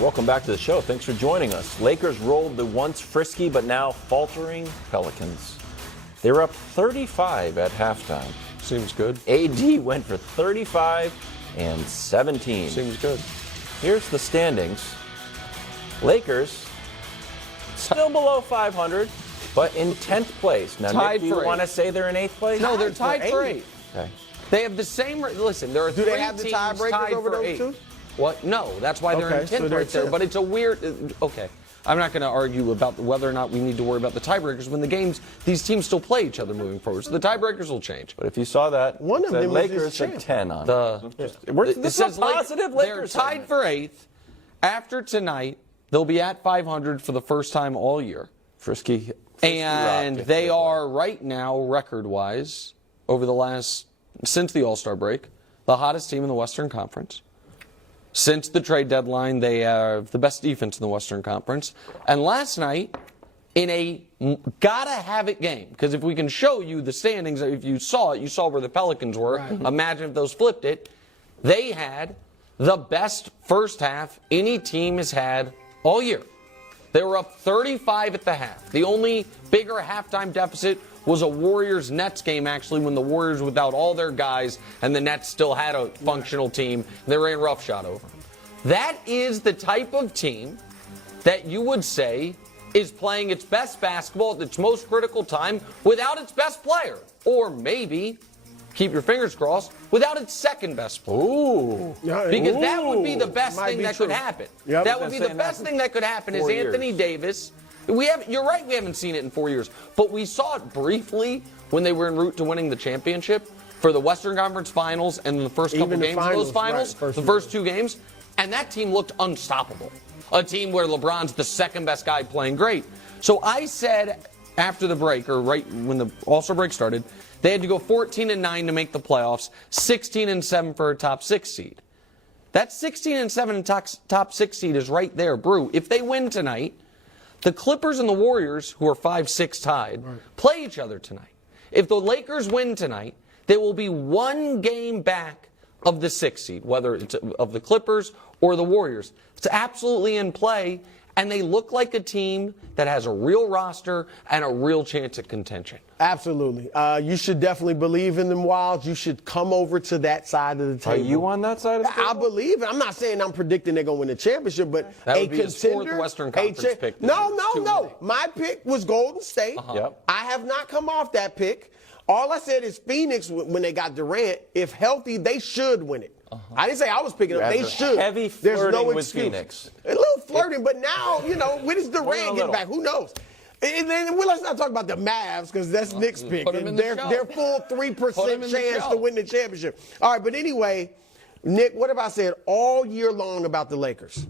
Welcome back to the show. Thanks for joining us. Lakers rolled the once frisky but now faltering Pelicans. They were up 35 at halftime. Seems good. AD went for 35 and 17. Seems good. Here's the standings. Lakers still below 500, but in 10th place. Now, Tied Nick, do you for want to eighth. say they're in 8th place? No, they're tied for 8th. Okay. They have the same. Listen, there are Do three they have the teams tiebreakers tied over for those 8th. two? What? No, that's why they're in Okay, 10th so they're right there. 10th. But it's a weird. Okay, I'm not going to argue about whether or not we need to worry about the tiebreakers when these teams still play each other moving forward. So the tiebreakers will change. But if you saw that, One of them is Lakers his at champ. 10 on it. It This is a positive They're Lakers tied segment. for 8th. After tonight, they'll be at 500 for the first time all year. Frisky And rock, they are right now, record-wise, since the All-Star break, the hottest team in the Western Conference. Since the trade deadline, they have the best defense in the Western Conference. And last night, in a gotta-have-it game, because if we can show you the standings, if you saw it, you saw where the Pelicans were. Right. Imagine if those flipped it. They had the best first half any team has had all year. They were up 35 at the half. The only bigger halftime deficit was a Warriors-Nets game, actually, when the Warriors were without all their guys and the Nets still had a functional team. They ran roughshod over them. That is the type of team that you would say is playing its best basketball at its most critical time without its best player. Or maybe, keep your fingers crossed, without its second best player. Ooh. Because that would be the best Might thing be that true. could happen. Yep. That would be the best thing that could happen is 4 years. Anthony Davis. You're right, we haven't seen it in 4 years. But we saw it briefly when they were en route to winning the championship for the Western Conference Finals and the first couple Even the games of those finals, finals, right, the first 2 games. And that team looked unstoppable. A team where LeBron's the second best guy playing great. So I said after the break, or right when the All-Star break started, they had to go 14-9 to make the playoffs, 16-7 for a top 6 seed. That 16-7 top 6 seed is right there, Brew. If they win tonight, the Clippers and the Warriors, who are 5-6 tied, play each other tonight. If the Lakers win tonight, they will be 1 game back of the 6 seed, whether it's of the Clippers or the Warriors. It's absolutely in play, and they look like a team that has a real roster and a real chance at contention. Absolutely. You should definitely believe in them Wilds. You should come over to that side of the Are table. you on that side of the table? I believe it. I'm not saying I'm predicting they're going to win the championship, but That a would be his contender, fourth Western Conference pick this No, year. no, Too no. many. My pick was Golden State. Yep. I have not come off that pick. All I said is Phoenix, when they got Durant, if healthy, they should win it. I didn't say I was picking them. They After should. heavy There's no flirting with excuse. Phoenix. A little flirting, but now, when is Only a Durant little. getting back? Who knows? And then let's not talk about the Mavs because that's Nick's pick. put 'em in the They're show. full Put 'em 3% in the chance show. to win the championship. All right, but anyway, Nick, what have I said all year long about the Lakers?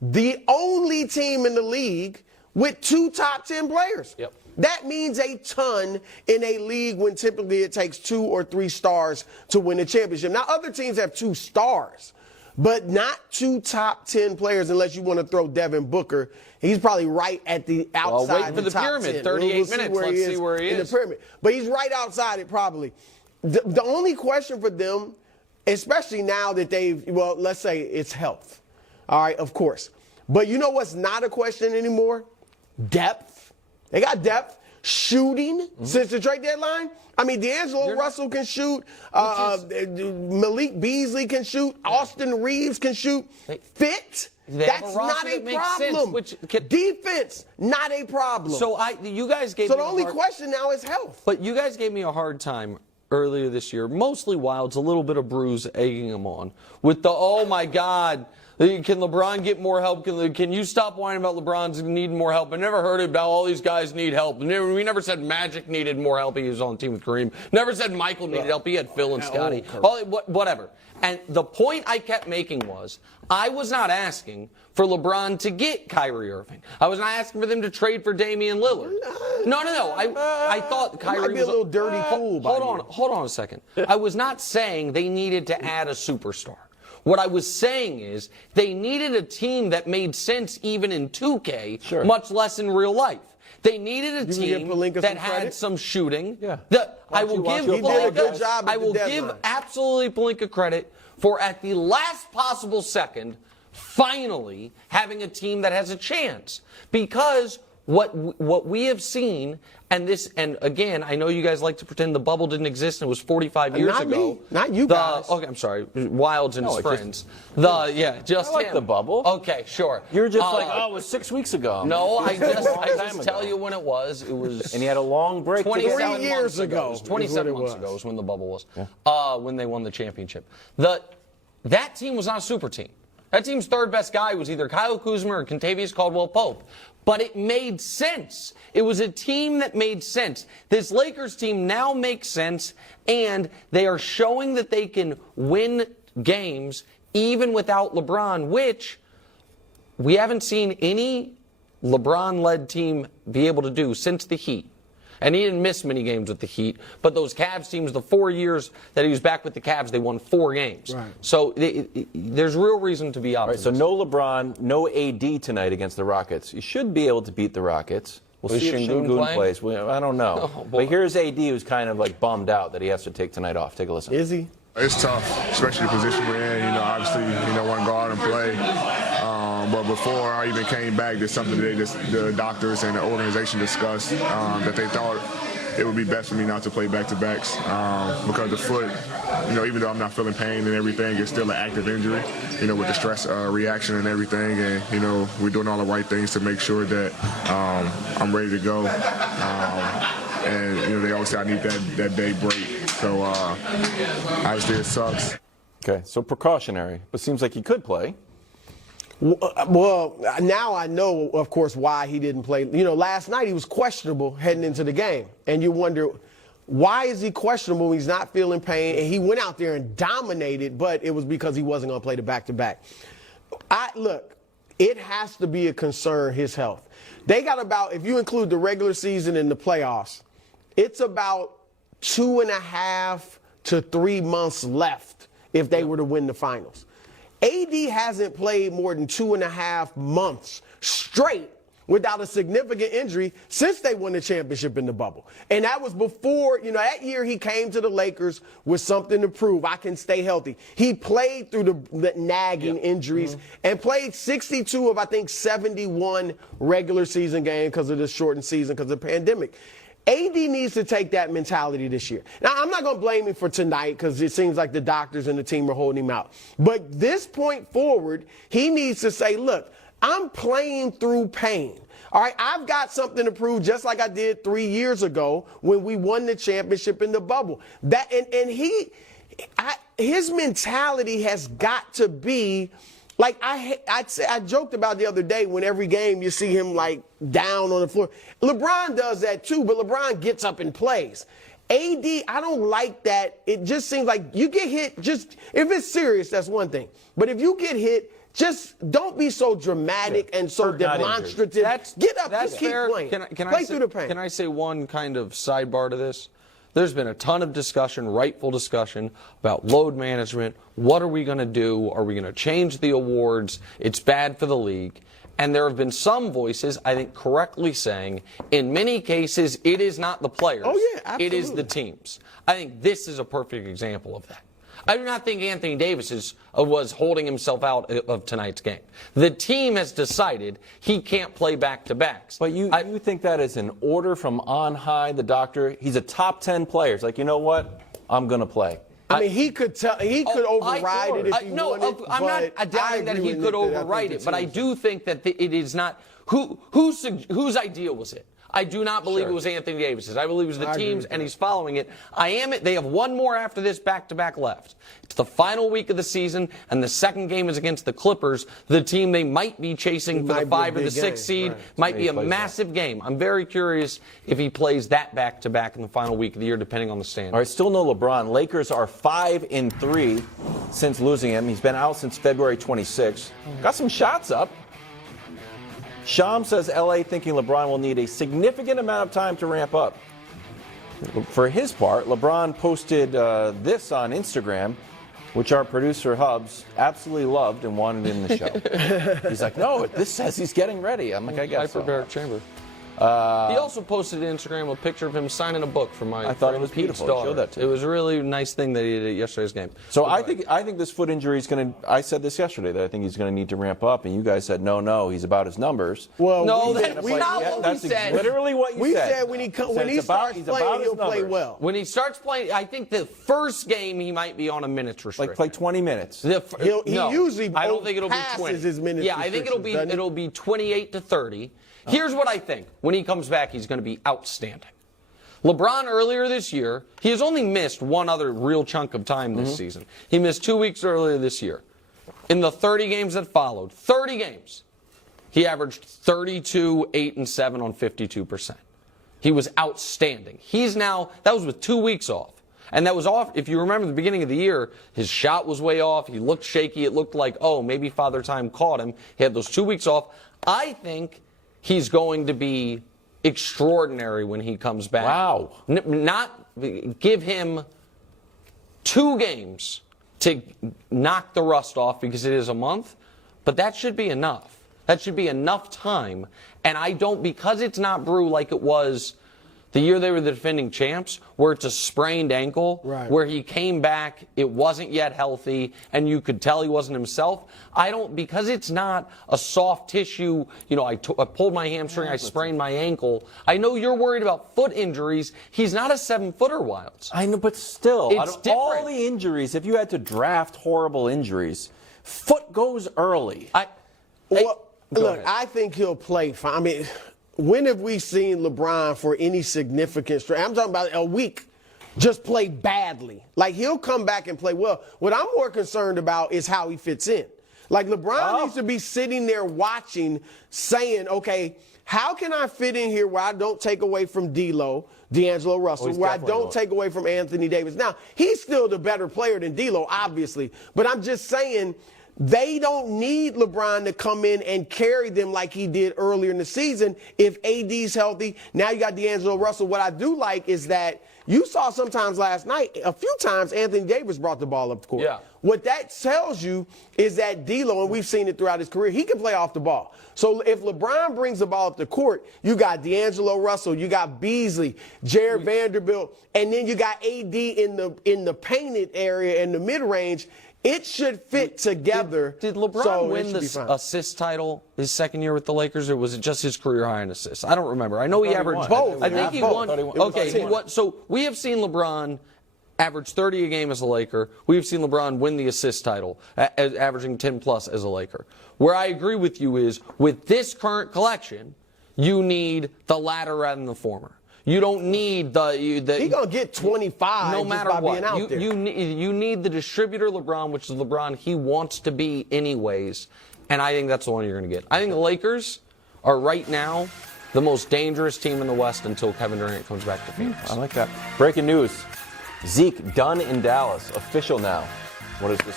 The only team in the league with 2 top 10 players. Yep. That means a ton in a league when typically it takes 2 or 3 stars to win a championship. Now, other teams have 2 stars, but not 2 top 10 players unless you want to throw Devin Booker. He's probably right at the outside wait for the the top pyramid. 10. 38 see minutes. where Let's he see where he in is. the pyramid. But he's right outside it probably. The only question for them, especially now that let's say it's health. All right, of course. But you know what's not a question anymore? Depth. They got depth. Shooting since the trade deadline. I mean, D'Angelo Russell can shoot. Malik Beasley can shoot. Austin Reeves can shoot. Fit. They have a That's roster not a that makes sense, problem. Defense, not a problem. So you guys gave So me the a only hard- question now is health. But you guys gave me a hard time earlier this year, mostly Wilds, a little bit of Bruce egging him on with the, oh my God, can LeBron get more help? Can you stop whining about LeBron's needing more help? I never heard about all these guys need help. We never said Magic needed more help. He was on the team with Kareem. Never said Michael needed help. He had Phil and Scotty. Whatever. And the point I kept making was I was not asking for LeBron to get Kyrie Irving. I was not asking for them to trade for Damian Lillard. No. I thought Kyrie might be was a little dirty pool. Hold on a second. I was not saying they needed to add a superstar. What I was saying is they needed a team that made sense even in 2K, much less in real life. They needed a team that had some shooting. Yeah. I will give job at I will the give deadline. absolutely Pelinka credit for at the last possible second finally having a team that has a chance. Because what we have seen, and again, I know you guys like to pretend the bubble didn't exist and it was 45 years not ago. Me. Not you guys. Okay, I'm sorry. Wilds and his friends. Just I like him. the bubble. Okay, sure. You're just it was 6 weeks ago. No, I just tell you when it was. It was. And he had a long break. 27 years ago. It was 27 months ago is when the bubble was. When they won the championship. That team was not a super team. That team's third best guy was either Kyle Kuzma or Kentavious Caldwell-Pope. But it made sense. It was a team that made sense. This Lakers team now makes sense, and they are showing that they can win games even without LeBron, which we haven't seen any LeBron-led team be able to do since the Heat. And he didn't miss many games with the Heat, but those Cavs teams, the 4 years that he was back with the Cavs, they won 4 games. Right. So there's real reason to be optimistic. Right, so no LeBron, no AD tonight against the Rockets. You should be able to beat the Rockets. We'll Is see if Şengün Şengün plays. I don't know. Oh, but here's AD who's kind of like bummed out that he has to take tonight off. Take a listen. Is he? It's tough, especially the position we're in. Obviously, want to go out and play. But before I even came back, there's something that the doctors and the organization discussed that they thought it would be best for me not to play back-to-backs because the foot, even though I'm not feeling pain and everything, it's still an active injury, with the stress reaction and everything. And, we're doing all the right things to make sure that I'm ready to go. And, they always say I need that day break. So, obviously, it sucks. Okay, so precautionary, but seems like he could play. Well, now I know, of course, why he didn't play. Last night he was questionable heading into the game. And you wonder, why is he questionable when he's not feeling pain? And he went out there and dominated, but it was because he wasn't going to play the back-to-back. Look, it has to be a concern, his health. They got about, if you include the regular season and the playoffs, it's about 2.5 to 3 months left if they were to win the finals. AD hasn't played more than 2.5 months straight without a significant injury since they won the championship in the bubble. And that was before, that year he came to the Lakers with something to prove. I can stay healthy. He played through the nagging injuries and played 62 of, I think, 71 regular season games because of the shortened season because of the pandemic. AD needs to take that mentality this year. Now, I'm not going to blame him for tonight because it seems like the doctors and the team are holding him out. But this point forward, he needs to say, look, I'm playing through pain. All right, I've got something to prove just like I did 3 years ago when we won the championship in the bubble. His mentality has got to be like I joked about the other day when every game you see him like down on the floor. LeBron does that too, but LeBron gets up and plays. AD, I don't like that. It just seems like you get hit, if it's serious, that's one thing. But if you get hit, just don't be so dramatic and so demonstrative. Get up, that's just keep fair. playing. Play through the pain. Can I say one kind of sidebar to this? There's been a ton of discussion, rightful discussion, about load management. What are we going to do? Are we going to change the awards? It's bad for the league. And there have been some voices, I think, correctly saying, in many cases, it is not the players. Oh, yeah, absolutely. It is the teams. I think this is a perfect example of that. I do not think Anthony Davis was holding himself out of tonight's game. The team has decided he can't play back-to-backs. But you think that is an order from on high, the doctor? He's a top 10 player. It's like, you know what? I'm going to play. I mean, he could override it if he wanted. I'm not doubting that he could override it, but I do think that it is not. Whose idea was it? I do not believe it was Anthony Davis's. I believe it was the team's, and he's following it. They have one more after this back-to-back left. It's the final week of the season, and the second game is against the Clippers, the team they might be chasing for the 5 or the 6 seed. Right. Might be a massive game. I'm very curious if he plays that back-to-back in the final week of the year, depending on the standings. All right, still no LeBron. Lakers are 5-3 since losing him. He's been out since February 26. Got some shots up. Sham says LA thinking LeBron will need a significant amount of time to ramp up. For his part, LeBron posted this on Instagram, which our producer Hubs absolutely loved and wanted in the show. He's like, no, this says he's getting ready. I'm like, I guess so. Hyperbaric chamber. He also posted to Instagram a picture of him signing a book for my I thought it friend was Pete's beautiful. He daughter. showed that to It me. was a really nice thing that he did at yesterday's game. So I think this foot injury is going to. I said this yesterday that I think he's going to need to ramp up, and you guys said no, he's about his numbers. Well, No, we, that's we, not yeah, what we That's said. literally what you we said. said when he Said starts he's about playing, his he'll play numbers. well. When he starts playing, I think the first game he might be on a minutes restriction. Like play 20 minutes. He usually I don't think it'll be passes 20. his minutes Yeah, I think restrictions, it'll be 28 to 30. Here's what I think. When he comes back, he's going to be outstanding. LeBron earlier this year, he has only missed one other real chunk of time this season. He missed 2 weeks earlier this year. In the 30 games that followed, 30 games, he averaged 32, 8, and 7 on 52%. He was outstanding. That was with 2 weeks off. And that was off, if you remember the beginning of the year, his shot was way off. He looked shaky. It looked like, maybe Father Time caught him. He had those 2 weeks off. I think he's going to be extraordinary when he comes back. Wow. Not give him 2 games to knock the rust off because it is a month, but that should be enough. That should be enough time. And because it's not Brew like it was the year they were the defending champs, where it's a sprained ankle, right, where he came back, it wasn't yet healthy, and you could tell he wasn't himself. Because it's not a soft tissue, I pulled my hamstring, I sprained my ankle. I know you're worried about foot injuries. He's not a 7-footer, Wilds. I know, but still, It's out of all different. the injuries, if you had to draft horrible injuries, foot goes early. Well, Go look, ahead. I think he'll play fine. I mean, when have we seen LeBron for any significant stretch? I'm talking about a week, just play badly. Like, he'll come back and play well. What I'm more concerned about is how he fits in. Like, LeBron needs to be sitting there watching, saying, okay, how can I fit in here where I don't take away from D'Angelo Russell, where I don't take away from Anthony Davis? Now, he's still the better player than D'Lo, obviously. But I'm just saying, they don't need LeBron to come in and carry them like he did earlier in the season. If AD's healthy, now you got D'Angelo Russell. What I do like is that you saw sometimes last night, a few times, Anthony Davis brought the ball up the court. Yeah. What that tells you is that D'Lo, and we've seen it throughout his career, he can play off the ball. So if LeBron brings the ball up the court, you got D'Angelo Russell, you got Beasley, Jared Vanderbilt, and then you got AD in the painted area in the mid-range. It should fit together. Did LeBron so it win should be the fine. assist title his second year with the Lakers, or was it just his career high in assists? I don't remember. I know he averaged both. I think he Both. won. I thought he won. Okay, he won. So we have seen LeBron average 30 a game as a Laker. We have seen LeBron win the assist title, averaging 10 plus as a Laker. Where I agree with you is, with this current collection, you need the latter rather than the former. You don't need the He's going to get 25 no just matter by what. being out there. You need the distributor LeBron, which is LeBron he wants to be anyways, and I think that's the one you're going to get. I think the Lakers are right now the most dangerous team in the West until Kevin Durant comes back to Phoenix. I like that. Breaking news. Zeke done in Dallas. Official now. What is this?